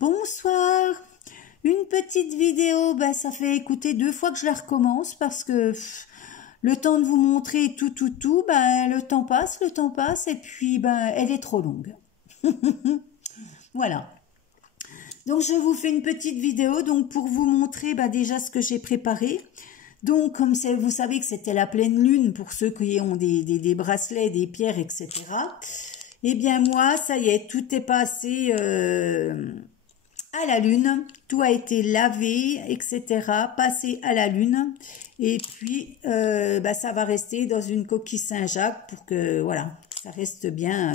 Bonsoir. Une petite vidéo, ça fait écouter 2 fois que je la recommence parce que le temps de vous montrer tout, le temps passe et puis elle est trop longue. Voilà. Donc je vous fais une petite vidéo donc pour vous montrer déjà ce que j'ai préparé. Donc comme vous savez que c'était la pleine lune pour ceux qui ont des bracelets, des pierres, etc. Eh bien moi, ça y est, tout est passé à la lune, tout a été lavé, etc., passé à la lune, et puis ça va rester dans une coquille Saint-Jacques pour que, voilà, ça reste bien,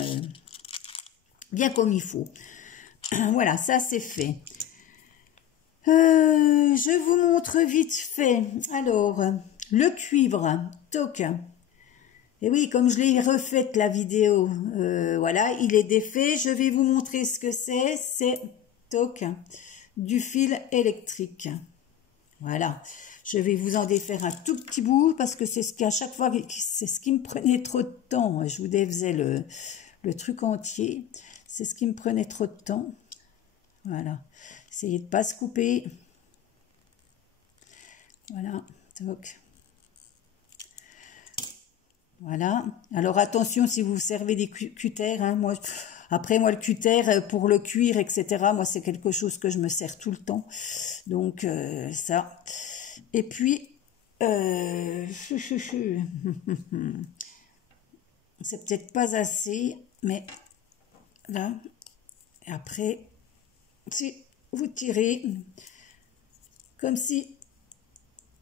bien comme il faut. Voilà, ça c'est fait. Je vous montre vite fait, alors, le cuivre, toc. Et oui, comme je l'ai refaite la vidéo, voilà, il est défait, je vais vous montrer ce que c'est toc, du fil électrique. Voilà, je vais vous en défaire un tout petit bout parce que c'est ce qu'à chaque fois, c'est ce qui me prenait trop de temps. Je vous défaisais le truc entier, c'est ce qui me prenait trop de temps. Voilà, essayez de ne pas se couper. Voilà, toc. Voilà, alors attention si vous servez des cutters, hein, moi le cutter pour le cuir, etc., moi c'est quelque chose que je me sers tout le temps, donc ça, et puis, c'est peut-être pas assez, mais là, et après, si vous tirez, comme si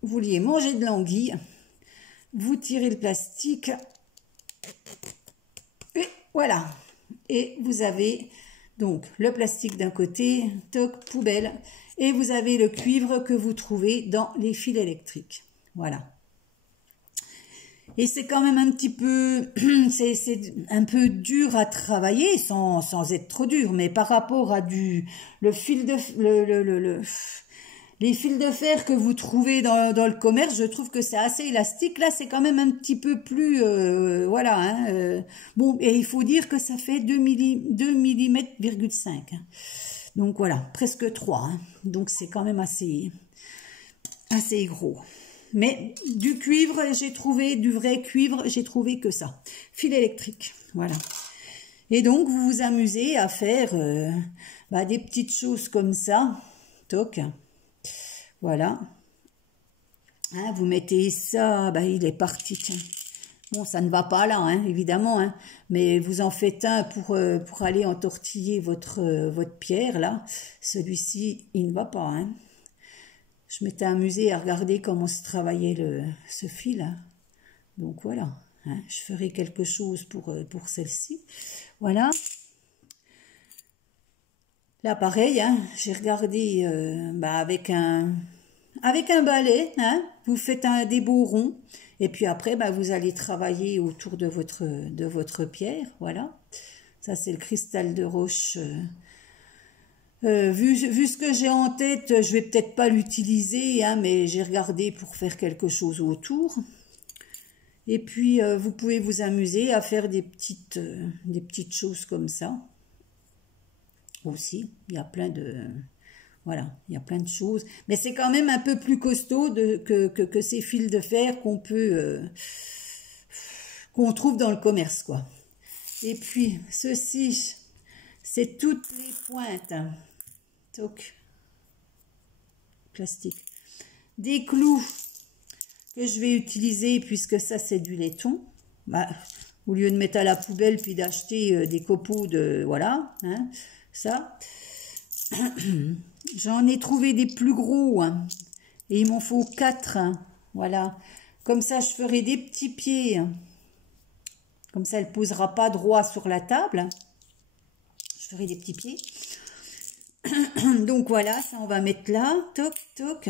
vous vouliez manger de l'anguille, vous tirez le plastique, et voilà, et vous avez donc le plastique d'un côté, toc, poubelle, et vous avez le cuivre que vous trouvez dans les fils électriques, voilà. Et c'est quand même un petit peu, c'est un peu dur à travailler sans être trop dur, mais par rapport à le fil de, les fils de fer que vous trouvez dans le commerce, je trouve que c'est assez élastique. Là, c'est quand même un petit peu plus, voilà. Hein, bon, et il faut dire que ça fait 2 mm,5 mm. Hein. Donc voilà, presque 3. Hein. Donc c'est quand même assez gros. Mais du cuivre, j'ai trouvé, du vrai cuivre, j'ai trouvé que ça. Fil électrique, voilà. Et donc, vous vous amusez à faire des petites choses comme ça. Toc. Voilà. Hein, vous mettez ça, il est parti. Tiens. Bon, ça ne va pas là, hein, évidemment, hein, mais vous en faites un pour aller entortiller votre pierre, là. Celui-ci, il ne va pas, hein. Je m'étais amusée à regarder comment se travaillait ce fil. Hein. Donc voilà, hein, je ferai quelque chose pour celle-ci. Voilà. Là, pareil, hein, j'ai regardé avec un balai, hein, vous faites des beaux ronds, et puis après, vous allez travailler autour de votre pierre, voilà. Ça, c'est le cristal de roche. Vu ce que j'ai en tête, je vais peut-être pas l'utiliser, hein, mais j'ai regardé pour faire quelque chose autour. Et puis, vous pouvez vous amuser à faire des petites choses comme ça. Aussi, il y a plein de... Voilà, il y a plein de choses. Mais c'est quand même un peu plus costaud que ces fils de fer qu'on trouve dans le commerce, quoi. Et puis, ceci, c'est toutes les pointes. Toc. Plastique. Des clous que je vais utiliser puisque ça, c'est du laiton. Au lieu de mettre à la poubelle puis d'acheter des copeaux de... Voilà, hein, ça. J'en ai trouvé des plus gros, hein, et il m'en faut 4, hein, voilà. Comme ça, je ferai des petits pieds, hein. Comme ça, elle ne posera pas droit sur la table. Je ferai des petits pieds. Donc voilà, ça, on va mettre là, toc, toc.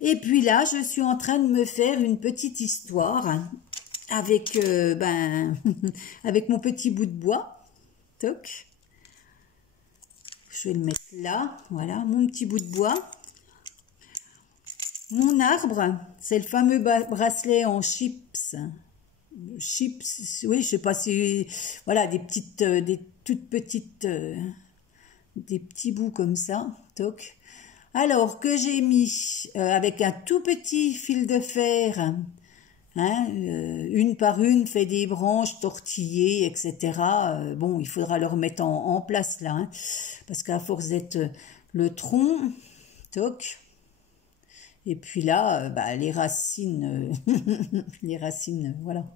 Et puis là, je suis en train de me faire une petite histoire avec, avec mon petit bout de bois, toc. Je vais le mettre là, voilà, mon petit bout de bois. Mon arbre, c'est le fameux bracelet en chips chips, oui, je sais pas si, voilà, des toutes petites, des petits bouts comme ça, toc. Alors que j'ai mis avec un tout petit fil de fer, hein, une par une, fait des branches tortillées, etc. Bon, il faudra le remettre en place là, hein, parce qu'à force d'être le tronc, toc. Et puis là, bah, les racines, les racines, voilà,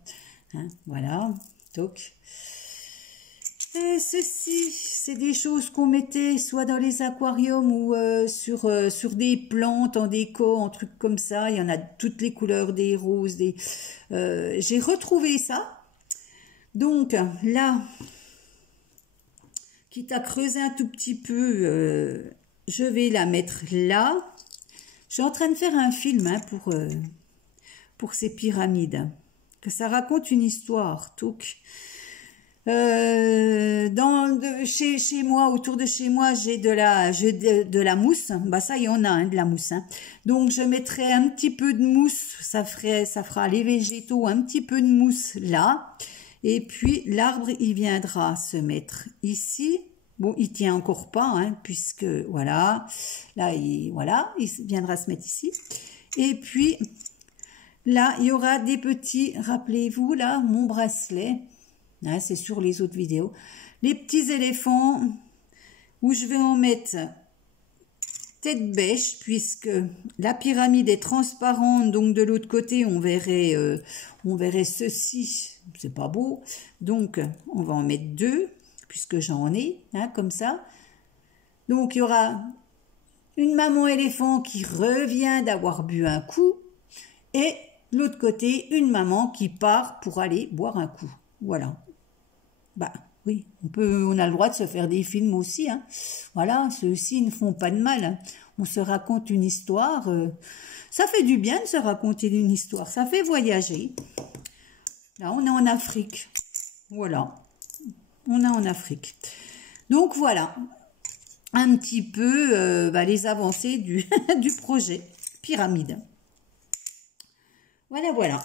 hein, voilà, toc. Ceci, c'est des choses qu'on mettait soit dans les aquariums ou sur des plantes en déco, en trucs comme ça. Il y en a de toutes les couleurs, des roses, des. J'ai retrouvé ça. Donc là, quitte à creuser un tout petit peu, je vais la mettre là. Je suis en train de faire un film, hein, pour ces pyramides, que ça raconte une histoire, touc. Chez moi, autour de chez moi, j'ai de la mousse. Bah ça, il y en a, hein, de la mousse. Hein. Donc je mettrai un petit peu de mousse. Ça fera les végétaux, un petit peu de mousse là. Et puis l'arbre, il viendra se mettre ici. Bon, il tient encore pas, hein, puisque voilà, là, il viendra se mettre ici. Et puis là, il y aura des petits. Rappelez-vous là, mon bracelet. Hein, c'est sur les autres vidéos. Les petits éléphants, où je vais en mettre tête bêche, puisque la pyramide est transparente, donc de l'autre côté, on verrait ceci. C'est pas beau. Donc, on va en mettre deux, puisque j'en ai, hein, comme ça. Donc, il y aura une maman éléphant qui revient d'avoir bu un coup, et l'autre côté, une maman qui part pour aller boire un coup. Voilà. Bah oui, on a le droit de se faire des films aussi, hein. Voilà, ceux-ci ne font pas de mal. Hein. On se raconte une histoire. Ça fait du bien de se raconter une histoire. Ça fait voyager. Là, on est en Afrique. Voilà. On est en Afrique. Donc voilà, un petit peu les avancées du, du projet Pyramide. Voilà, voilà.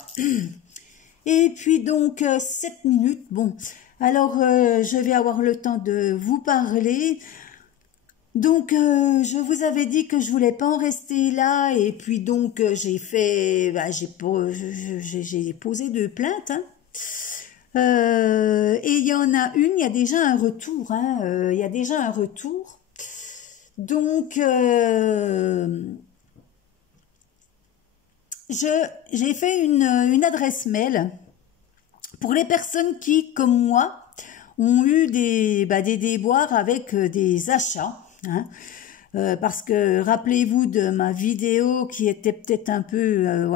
Et puis donc 7 minutes, bon, alors je vais avoir le temps de vous parler. Donc je vous avais dit que je voulais pas en rester là, et puis donc j'ai fait, j'ai posé 2 plaintes, hein. Et il y en a une, il y a déjà un retour, hein, il y a déjà un retour. Donc j'ai fait une adresse mail pour les personnes qui, comme moi, ont eu des déboires avec des achats. Hein, parce que rappelez-vous de ma vidéo qui était peut-être un peu,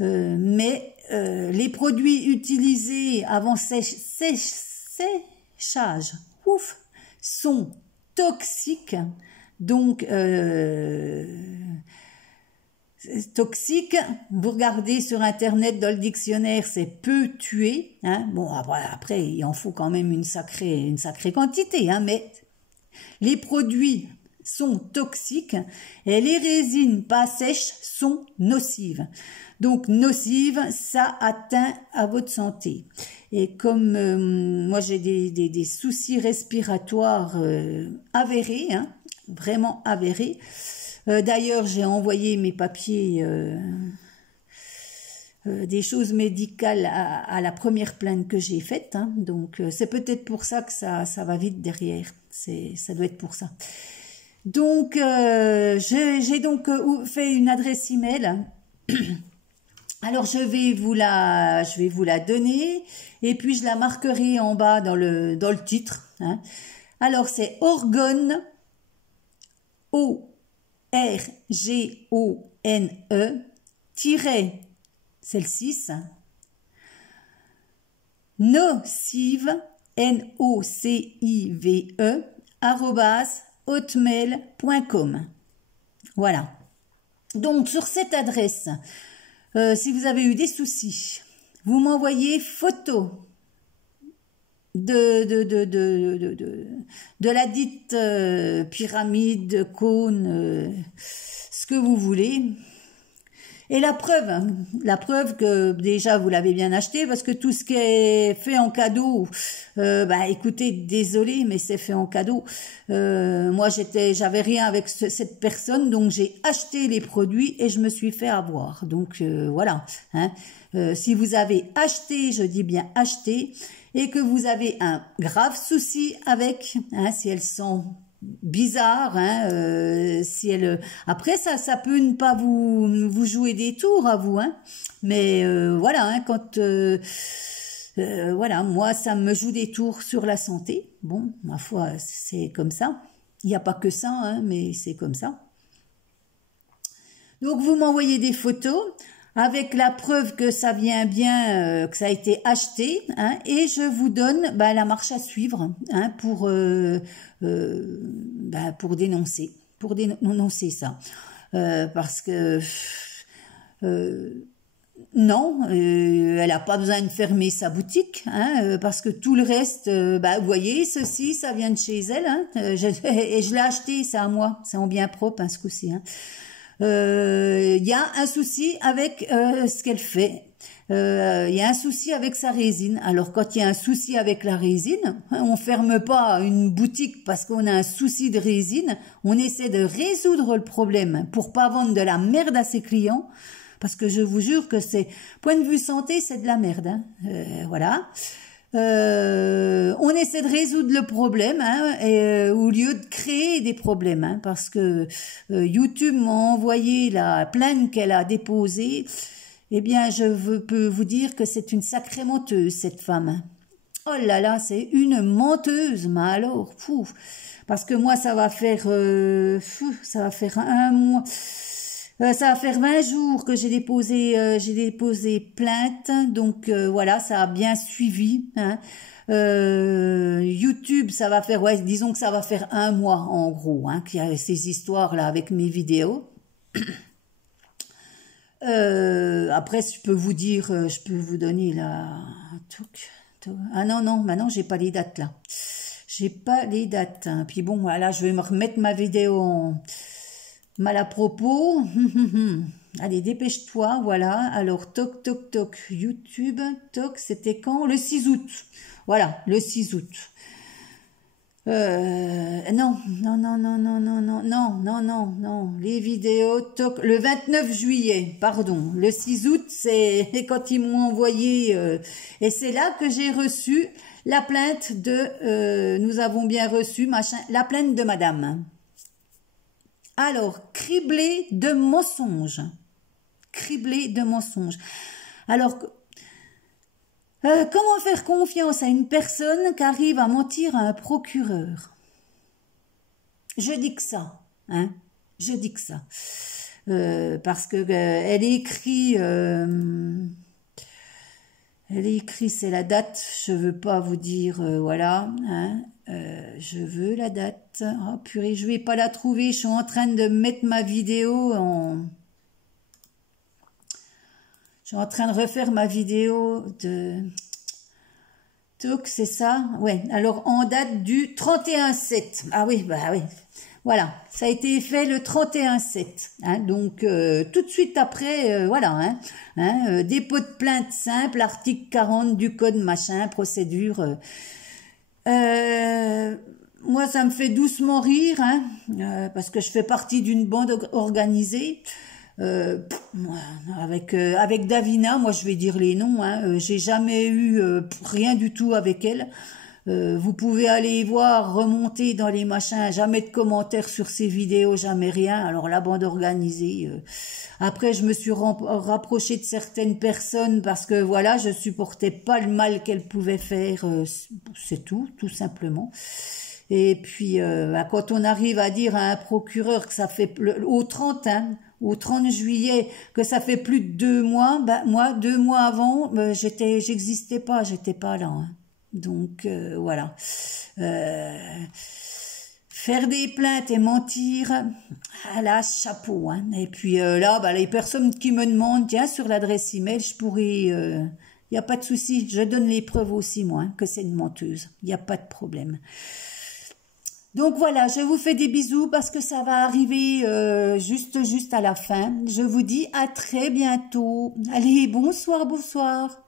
mais les produits utilisés avant séchage sont toxiques. Donc, toxique, vous regardez sur internet dans le dictionnaire, c'est peut tuer, hein. Bon, après il en faut quand même une sacrée quantité, hein, mais les produits sont toxiques et les résines pas sèches sont nocives. Donc nocives, ça atteint à votre santé. Et comme moi j'ai des soucis respiratoires avérés, hein, vraiment avérés. D'ailleurs, j'ai envoyé mes papiers, des choses médicales à la première plainte que j'ai faite. Hein, donc, c'est peut-être pour ça que ça va vite derrière. Ça doit être pour ça. Donc, j'ai donc fait une adresse email. Alors, je vais vous la donner. Et puis, je la marquerai en bas dans le titre. Hein. Alors, c'est Orgone, O-R-G-O-N-E, c'est le 6, nocive, N-O-C-I-V-E, @hotmail.com. Voilà. Donc, sur cette adresse, si vous avez eu des soucis, vous m'envoyez photo de la dite pyramide, cône, ce que vous voulez. Et la preuve que déjà vous l'avez bien acheté, parce que tout ce qui est fait en cadeau, bah écoutez, désolé, mais c'est fait en cadeau. Moi j'avais rien avec cette personne, donc j'ai acheté les produits et je me suis fait avoir. Donc voilà. Hein. Si vous avez acheté, je dis bien acheté, et que vous avez un grave souci avec, hein, si elles sont bizarre, hein, si elle. Après ça peut ne pas vous jouer des tours à vous, hein. Mais voilà, hein, quand voilà, moi ça me joue des tours sur la santé. Bon, ma foi, c'est comme ça. Il n'y a pas que ça, hein, mais c'est comme ça. Donc vous m'envoyez des photos avec la preuve que ça vient bien, que ça a été acheté, hein, et je vous donne bah, la marche à suivre, hein, pour dénoncer ça, parce que non, elle n'a pas besoin de fermer sa boutique, hein, parce que tout le reste, bah, vous voyez, ceci, ça vient de chez elle, hein, et je l'ai acheté, c'est à moi, c'est en bien propre, hein, ce coup-ci, hein. Y a un souci avec ce qu'elle fait. Il y a un souci avec sa résine. Alors quand il y a un souci avec la résine, hein, on ferme pas une boutique parce qu'on a un souci de résine. On essaie de résoudre le problème pour pas vendre de la merde à ses clients. Parce que je vous jure que c'est, point de vue santé, c'est de la merde. Hein. Voilà. On essaie de résoudre le problème, hein, au lieu de créer des problèmes, hein, parce que YouTube m'a envoyé la plainte qu'elle a déposée. Eh bien, peux vous dire que c'est une sacrée menteuse, cette femme. Hein. Oh là là, c'est une menteuse, mais alors, fou. Parce que moi, ça va faire un mois. Ça va faire 20 jours que j'ai déposé plainte, donc voilà, ça a bien suivi. Hein. YouTube, ça va faire, ouais, disons que ça va faire un mois en gros, hein, qu'il y a ces histoires là avec mes vidéos. Après, je peux vous dire, je peux vous donner la. Ah non, maintenant j'ai pas les dates là. J'ai pas les dates. Hein. Puis bon, voilà, je vais me remettre ma vidéo en. Mal à propos, allez, dépêche-toi, voilà, alors, toc, toc, toc, YouTube, toc, c'était quand? Le 6 août, voilà, le 6 août. Non, les vidéos, toc, le 29 juillet, pardon, le 6 août, c'est quand ils m'ont envoyé, et c'est là que j'ai reçu la plainte nous avons bien reçu, machin, la plainte de madame. Alors, criblé de mensonges. Criblé de mensonges. Alors, comment faire confiance à une personne qui arrive à mentir à un procureur? Je dis que ça. Hein? Je dis que ça. Parce que elle écrit... c'est la date, je veux pas vous dire, voilà, hein, je veux la date, oh purée, je vais pas la trouver, je suis en train de mettre ma vidéo je suis en train de refaire ma vidéo de, donc c'est ça, ouais, alors en date du 31/7, ah oui, bah oui, voilà, ça a été fait le 31/7, hein, donc tout de suite après, voilà, hein, dépôt de plainte simple, article 40 du code machin, procédure. Moi, ça me fait doucement rire, hein, parce que je fais partie d'une bande organisée. Avec Davina, moi je vais dire les noms, hein, j'ai jamais eu rien du tout avec elle. Vous pouvez aller voir, remonter dans les machins, jamais de commentaires sur ces vidéos, jamais rien. Alors la bande organisée. Après, je me suis rapprochée de certaines personnes parce que voilà, je supportais pas le mal qu'elles pouvaient faire. C'est tout simplement. Et puis, quand on arrive à dire à un procureur que ça fait au 30 juillet, que ça fait plus de 2 mois, ben moi 2 mois avant, j'existais pas, j'étais pas là. Hein. Donc voilà. Faire des plaintes et mentir, à la chapeau. Hein. Et puis là, bah, les personnes qui me demandent, tiens, sur l'adresse email, je pourrais, il n'y a pas de souci, je donne les preuves aussi, moi, hein, que c'est une menteuse. Il n'y a pas de problème. Donc voilà, je vous fais des bisous parce que ça va arriver juste à la fin. Je vous dis à très bientôt. Allez, bonsoir, bonsoir.